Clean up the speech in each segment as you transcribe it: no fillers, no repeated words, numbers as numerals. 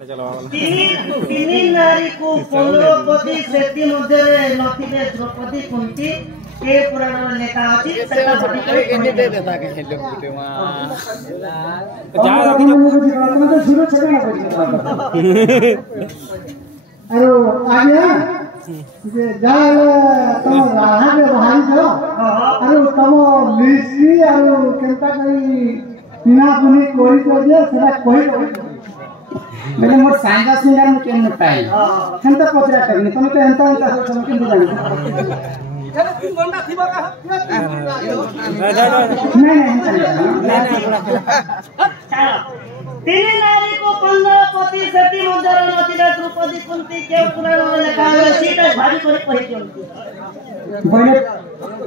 तीन नारी को 15 पति सेती मध्य नथिबे द्रौपदी कुंती के पुराण लेखा अछि सेटा बडी करे एने दे देता के हेलो गुटे मा जा रखी तो शुरू छके ना अरे आगे जे जाल तुम राधा के भाई जो अरे तुम लिसी अरे केनता कई बिना पुनी कोई तो जे सेटा कोई मैंने मोर सांगा सिंगार में केन पाई हंता पचरा करनी तुम तो हंता हंता सब सब केन जानी चलो तुम गंडा थिबा का नहीं तीन नारी को 15 पति सती मध्य नथिबे द्रौपदी कुंती के पुराण लेखा अछि त भारी करे कहि दियंती बोले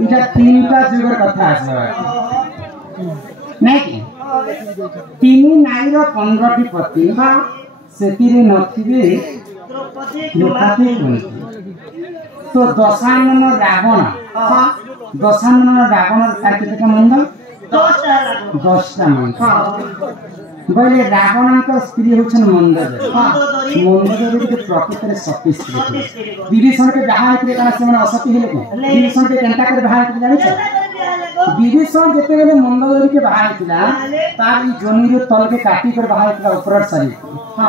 इटा तीनटा जुगर कथा আছে नहीं तीन नारीर 15 टी पति सेतिरे नथिबे द्रौपदी कुंती तो दशानन रावण तार केते मंद 10टा मंद बोले रावण का स्त्री होछन मंदोदरी के प्रकृत रे सती स्त्री विभीषण के जहां इतरे काना से मन असती हेले विभीषण के केनता कर बाहर के जानि छ विभीषण जेते बेले मंदोदरी के बाहर थिला तार ई जोनी रे तल के काटी कर बाहर थिला ऊपर शरीर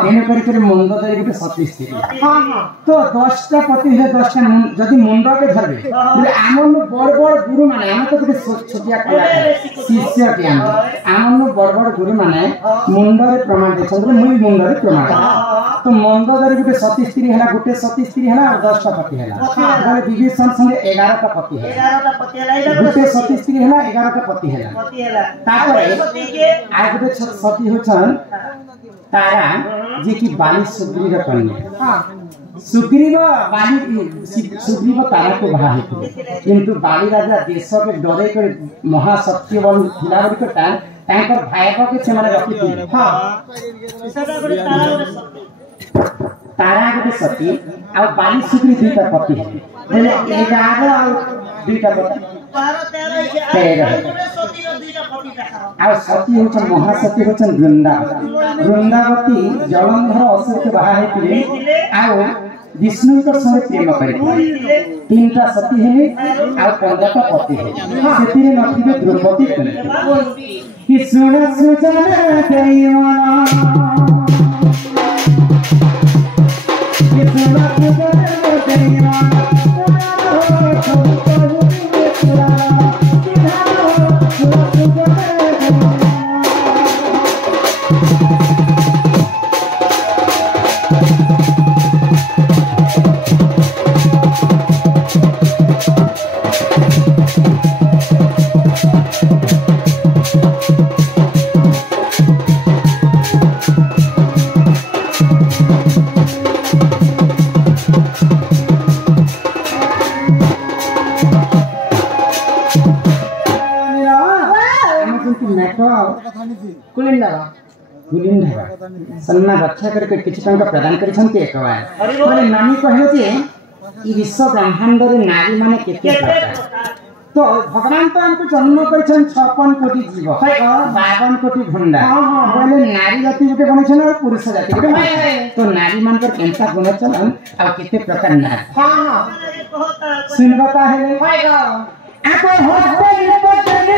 एने करी करे मंदोदरी के सती स्त्री तो 10टा पति है 10टा जदी मुंड के धरबे बोले आमन बड़ गुरु माने हम तो छोटिया कला शिष्य के आमन बड़ गुरु माने मुंडरे प्रमाण देखो मुई मुंडरे प्रमाण तो मंदोदरी गुटे सती स्त्री हैला गुटे सती स्त्री हैला 10टा पति हैला बोले विभीषण संगे 11टा पति है 11टा पति हैला गुटे सती स्त्री हैला 11टा पति हैला तापरे आ गुटे सती होछन तारा जे कि बाली सुग्रीव कन्या सुग्रीव तारा को बाहा हेतु किंतु बाली राजा देश के डरे कर महाशक्ति बल थिला बलिकटा तांकर भाइक के से माने रखी थी हां तारा के सती आ बाली सुग्री दुईटा पति है बोले 11 और दुईटा पति 12 सती और दुईटा पति देखा आ सती होछन महासती होछन वृंदावती जलंधर असुर के बाहा हेतिले आ विष्णु को संगे प्रेम करथिले तीनटा सती है आ 15टा पति है सेतिरे नथिबे द्रौपदी कुंती कि सुन सुजन देवना कि सुन सुजन देवना सन्ना रक्षा करके किछि टंका प्रदान करिसंती एकबार माने नानी कहले जे ई विश्व ब्रह्मांड रे नारी माने केते प्रकार तो भगवान तो हमको जन्म करिसन 56 कोटी जीव 52 कोटी भंडा बोले नारी जाति के बनेछन और पुरुष जाति के तो नारी मान पर केनता गुण चलन आ केते प्रकार नारी हां सुनबता है होएगा आपो होते निपटने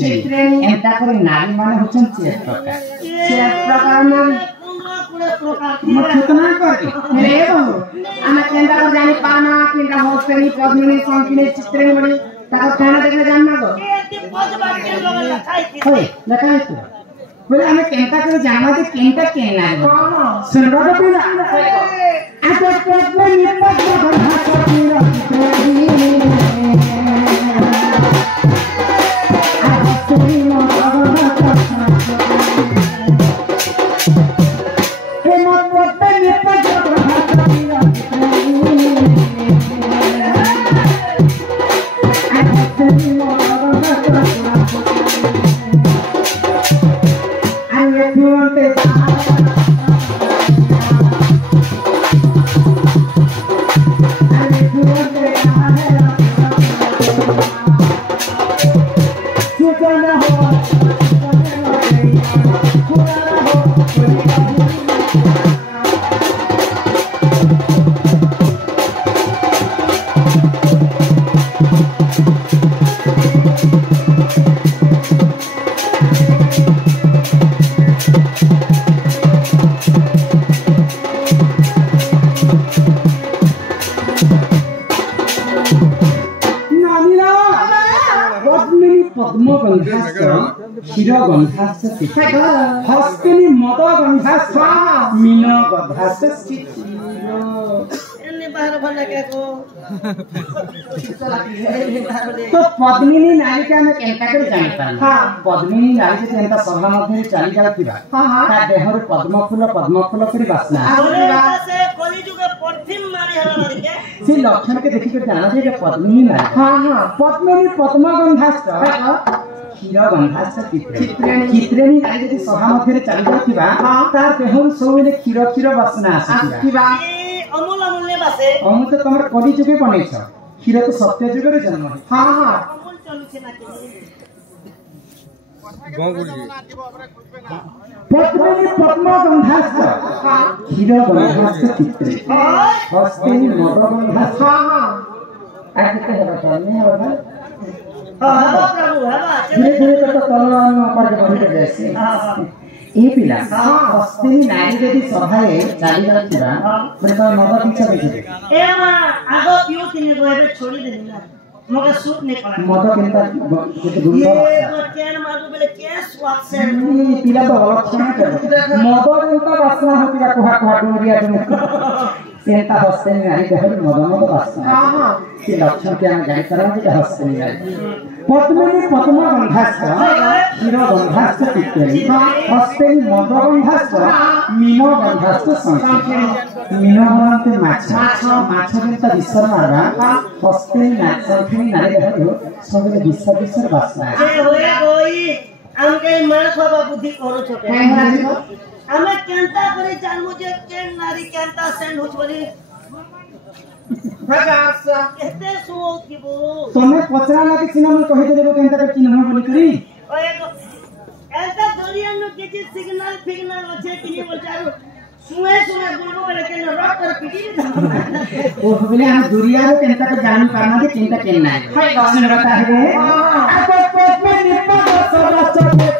चित्रेणी एंता करे नारी माने होचन चेत प्रकार ना मत कितना कर रे बाबू आना केंदा कर जानी पाना केंदा होस्तेनी पद्मिनी संकिनी चित्रेणी बनी ताको खाना देखले जानना गो होय लखाई तो बोले हमें केंता करे जानवा दे केंता केना सुनबा तो पूरा आते पेट में निपट को भाषा पूरा चित्रेणी हस्तिनी मद गंधास मीन गंधास तो पद्मिनी नारी के हमें केंता कर जानि पान पद्मिनी नारी से केंता सभा मध्ये चली जाउतिबा ता देहर पद्म फूल करी बासना से कली जुग परफ्यूम मारी हला नारी के से लक्षण के देखि के जाना जे पद्मिनी नारी पद्मिनी पद्म गंधास क्षीर गंधास चित्रेणी नारी जदि सभा मध्ये चली जाउतिबा तार देहर सबले क्षीर बासना आसीबा अमूल अमूल्य बासे अमूल तो तमर कली जुगे बनेछ क्षीर तो सत्य जुगे रे जन्म अमूल चलुछे ना के पद्मिनी पद्म गंधास क्षीर गंधास चित्रे हस्तेनी मद गंधास आके हेबा तने हेबा प्रभु हेबा धीरे तो तलवार ऊपर के बढ़ी जायसी ए पिला हस्तेनी नारी जदि सभाए चाली जातिबा माने तो मद पीछा बेचे ए मा आगो पियो तिने गोएबे छोड़ी देनी ना मगे सूट ने करा मद केनता केते गुण ये केन मारु बेले के स्वाद से पिला तो लक्षण कर मद केनता वासना होतिरा कोहा डोरिया सेंता हस्तेनी नारी कहल मद वासना के लक्षण के हम जानि करा जे हस्तेनी नारी पद्मिनी पद्म गंधास क्षीर गंधास चित्रेणी हस्तेनी मद गंधास मीन गंधास संकिनी मीन बनते माछ केनता विसर मारबा हस्तेनी संकिनी नारी कहल सबले विसर वासना जे होए कोई हमके मन खबा बुद्धि करो छोटे हमें केंता करे जानमु जे केन नारी केंता सेंड होच बली भगास कहते सो कि वो तमे पचरा लागे सिना मन कहि देबो केंता के चिन्ह बोली करी ओए केंता दरिया नु किछि सिग्नल अच्छे किनी बोलचारो सुए गुरु वाले के रॉक कर पिटी ओ बोले हम दुरिया रे केंता के जान करना के चिंता केन ना है सुन बता है आपो पेट में निपा सबा चटे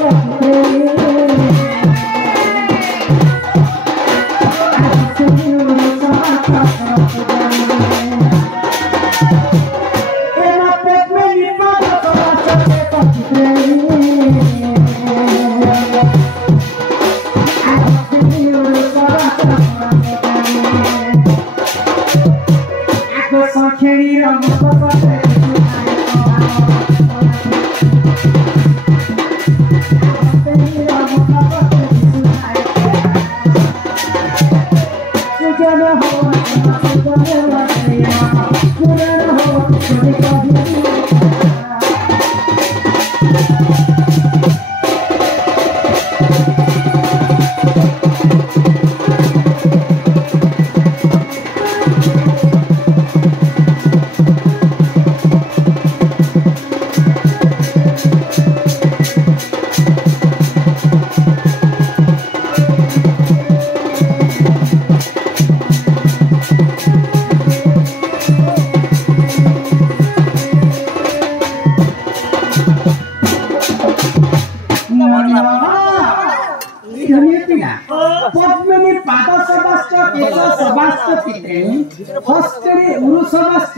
सबाष्ट चित्रेणी हस्तेरी उरु सबाष्ट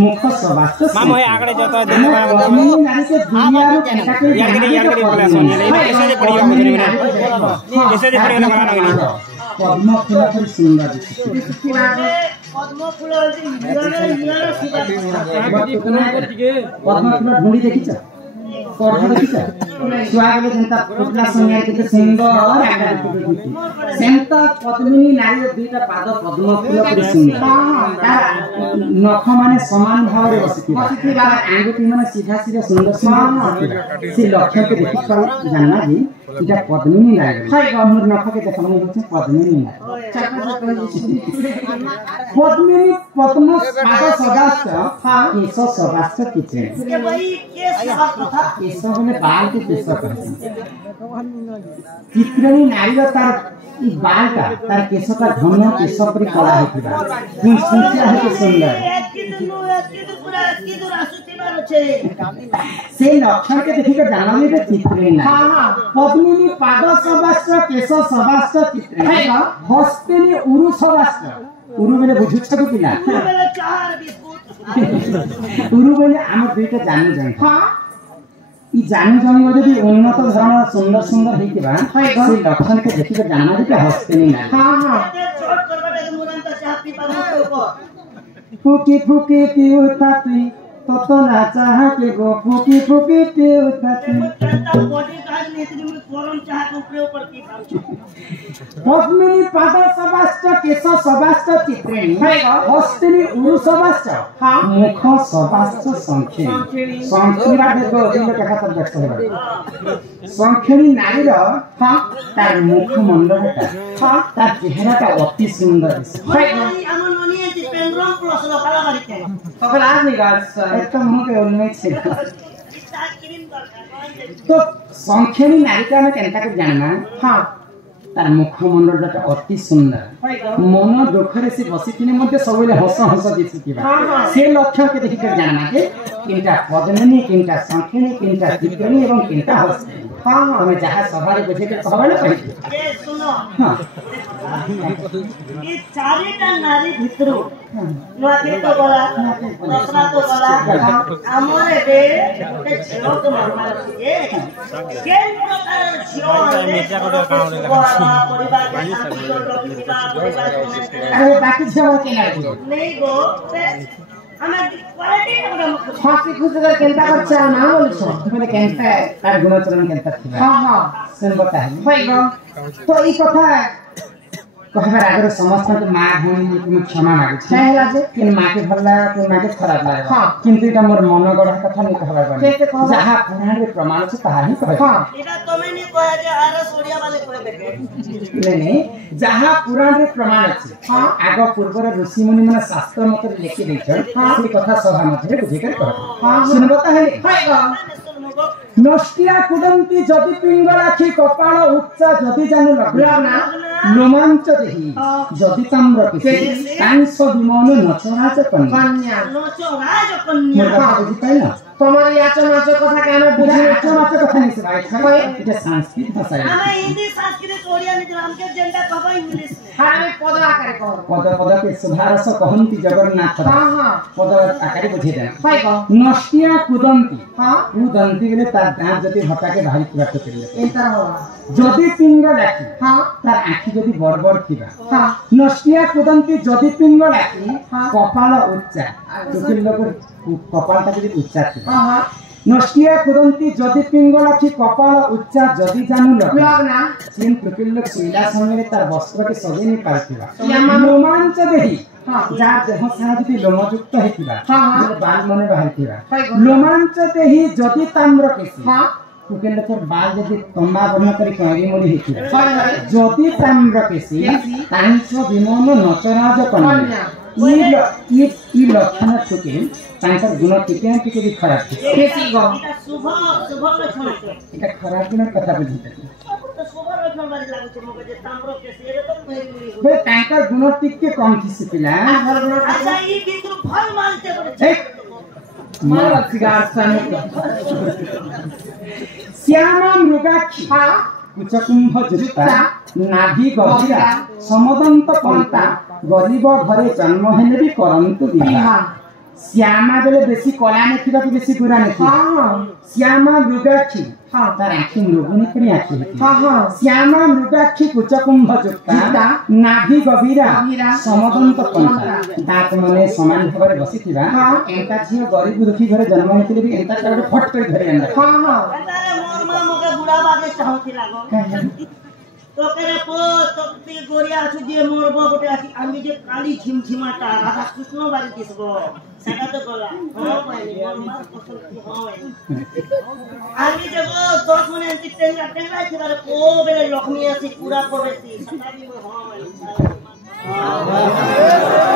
मुख सबाष्ट मामो है आगड़े जतो देखो पद्मिनी नारी के दुनिया रो केटाके यार के बोला सुन ले कैसे दे पड़ी हम जरे कैसे दे पड़ी लगा लगा पद्म फूल पर सुंदर पद्म फूल पद्म फूल ढूंढी देखिछ पद्म देखिछ सुआगले जनता फुटला संज्ञा के सुंदर आकार सेंता पद्मिनी नारी दुईटा पाद पद्म फूल पर सुंदर नख माने समान भाव रे बसिथिबा आंगुठी माने सीधा सीधा सुंदर सुंदर से लक्ष्य के देखि जानना जी इटा पद्मिनी नारी हाय हमर नख के देखमु होछ पद्मिनी नारी पद्मिनी पद्म पाद सगास्त केश सगास्त किचे के भाई केस कथा केश माने बाल के केश कहै चित्रेणी नारी तार ई बाल का तार केश का घन केश पर कला हेतिबा सुंचिया हेते सुंदर से लक्षण के देखि के जानली के चित्रेणी हां पद्मिनी पाद सबाष्ट केश सबाष्ट चित्रेणी हस्तेनी उरु सबाष्ट उरु बेले बुझुछ को पिला बेले चार बिस्कुट उरु बेले हम दुईटा जानि जानि हां ई जानि जानि जदि उन्नत धरण सुंदर सुंदर हेतिबा से लक्षण के देखि के जानली के हस्तेनी ना हां हां छोट करबाटे मुरंता चाह पीपा मत को फुकी फुकी पिउता तुई तत ना चाह के गो फुकी फुकी पिउता तुई बॉडी कार्ड नेत्री में फॉर्म चाह के प्रयोग करती पद्मिनी पाद सबाष्ट केश सबाष्ट चित्रेणी हस्तेनी उरु सबाष्ट मुख सबाष्ट संखेणी संखेणा देखो दिल कथा तर देखो संखेणी नारी रो तार मुख मंडलटा तार चेहराटा अति सुंदर भाई हम ननी एती पेंड्रम प्लस लखला मारिते सकल आज नहीं गाल एकदम मुंह के उन्मेष छे स्टार क्रीम दरकार तो संखेणी नारी का हम केनता के जानना हां तार मुखमंडलटा अति सुंदर मन दुखरे से बसिथिने मध्ये सबले हस हस दिसुतिबा से लक्ष्य के देखि के जानना के किनटा पद्मिनी किनटा संखेणी किनटा चित्रेणी एवं किनटा हस्तेनी हां हमें जहां सवारी बुझे के कहबा ना कहि ए सुनो हां ये चारिटा नारी भितरो नोके तो बोला रत्ना तो बोला हमरे बे ते झियो तो मारमार के केन प्रकार झियो मेचा को काउंट परिवार के शादी और परिवार अरे बाकी झियो के नहीं गो हमें क्वालिटी हमरा मुख फासी खुजगर केनता करछा ना बोलछो माने केनता तार गुणचरण केनता थिबा हां हां सुन बता है भाई गो तो ई कथा कहबार आगर समस्त के मां भूमि के क्षमा मांगे चाहेला जे कि मां के भला को मां के खराब लागे हां किंतु एटा मोर मन गढ़ा कथा नहीं कहबार बानी जहां पुराण रे प्रमाण से कहा ही कहे हां एटा तमे नहीं कहे जे आरस ओडिया वाले कहे देखे नहीं जहां पुराण रे प्रमाण अछि हां आग पूर्व ऋषि मुनि माने शास्त्र मत लिखि दैछन से कथा सभा मध्ये बुझे कर कह हां सुनबता है हाय गो नष्टिया कुदंती जदि पिंगलाखी कपाल उच्चा जदि जानु लग्ना रोमांच देहि जदि ताम्र किसी कांस विमान नचराज कन्या नचराज कन्या बुझि पाइला তোমার ইয়াচো নাচো কথা কেন বুঝি নাচো নাচো কথা নিছে ভাই এটা সংস্কৃত ভাষা আমি হিন্দি সংস্কৃত ওড়িয়া নিতে हमके जेंडा कहबा इंग्लिश में हां আমি पद आकारे कह पद के सुधारस कहंती जगन्नाथ हां हां पद आकारे बुझि दे भाई कह नष्टिया कुदंती हां कुदंती गेले तार दांत जति हटा के भाई प्राप्त करिले ए तरह जदि पिंग लाखी हां तार आखी जदि बड़बड़ थिबा हां नष्टिया कुदंती जदि पिंग लाखी कपाल उच्चा तो लोग कपाल ता जदि उच्चा थी हां नष्टिया कुदंती जदि पिंग लाखी कपाल उच्चा जदि जानू लगना सिन प्रकिल्ल सुइला समय तार वस्त्र के सजे नहीं पाइथिबा रोमांच देही हां जा देह सारा जदि लोमयुक्त हेतिबा हां बाल मने बाहरथिबा रोमांच देही जदि ताम्र केसी हां कुकेल तर बाल जदि तंबा बर्ण करी करी मोली हेतिबा जदि ताम्र केसी कांस विमान नचराज कन्या ई लक्षण छुके तांकर गुण टिके टिके भी खराब खेती गो এটা শুভ শুভ লক্ষণ আছে এটা খারাপ গুণের কথা বুঝিতে তো শুভ লক্ষণ বাজি লাগুছে মগে যে তাম্র কেসি এর তো মেরি বে তাंकर गुण टिके कम किसी पिला ভাল গুণ আচ্ছা এই বিক্রু ফল মানতে পড়ছে मार सिगार सने श्यामा मृगाक्षा कुचकुंभ जुता नाभि गभीरा समदंत पंता गरीब घरे जन्म हेले भी करंतु विवाह श्यामा बेले बेसी कला नथिबा कि बेसी गोरा नथिबा श्यामा मृगाक्षी तार आखि मृगुनी परी आखि श्यामा मृगाक्षी कुचकुंभ जुक्ता नाभि गभीरा समदंत पंथा दांत मने समान भाବରେ बसिथिबा एंता झियो गरीब दुखी घरे जन्म हेतिले भी एंता तार फट कर धरे आंदा एंतारे मोर मा मके बुढ़ा बागे चाहती लागो तो करे पो तो ती गोरिया आछु जे मोर बो गोटे आछि आमी जे काली झिमझिमाटा राधा कृष्ण बारी दिसबो सेटा तो गला हां पाइली मोर मा पसंद की हां आमी जे गो 10 मने एंती टेंगा टेंगा छिबारे पो बेले लक्ष्मी आछि पूरा पवेती सेटा भी हां